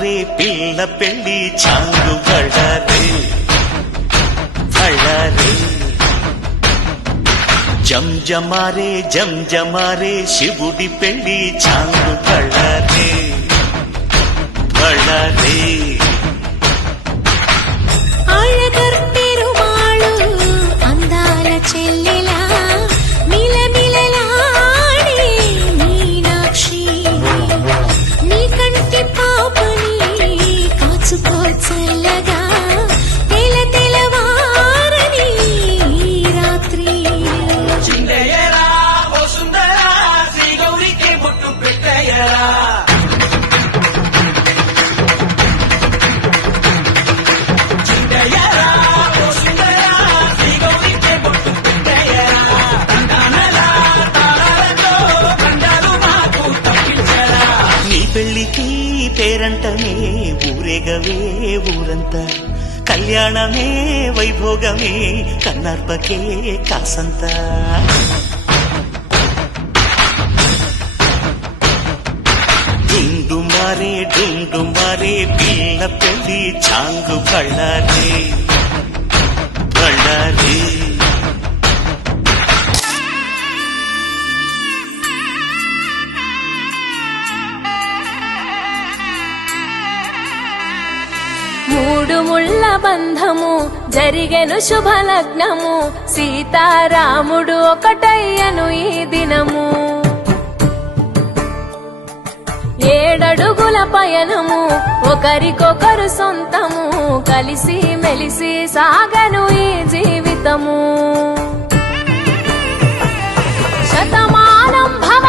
జంజమారే పిల్ల పెళ్లి చాంగు బళ్ళారే బళ్ళారే జంజమారే జంజమారే శివుడి పెళ్లి చాంగు బళ్ళారే బళ్ళారే ఆళ్ళగర్పెరుమాళు అందాల చెల్లెలా మిలమిలలాడే మీనాక్షి నీ కంటి పాపని కాచుకో చల్లగా తెల తెలవారని రాత్రి చిందయ్యరా ఓ సుందరా శ్రీ గౌరికి బొట్టు పెట్టయ్యరా చిందయ్యరా ఓ సుందరా శ్రీ గౌరికి బొట్టు పెట్టయ్యరా తండానలా తాళాలతో కండాలు మాకు తప్పించరా నీ పెళ్లికి పేరంటమే ఊరేగవే ఊరంతా కళ్యాణమే వైభోగమే కన్నార్పకే కాసంత డుండు మారే పిల్ల పెళ్లి చాంగు బళ్ళారే బళ్ళారే మూడు ముళ్ళ బంధము జరిగెను శుభలగ్నము సీతారాముడు ఒకటయ్యను ఈ దినము ఏడడుగుల పయనము ఒకరికొకరు సొంతము కలిసి మెలిసి సాగను ఈ జీవితము శతమానం భవ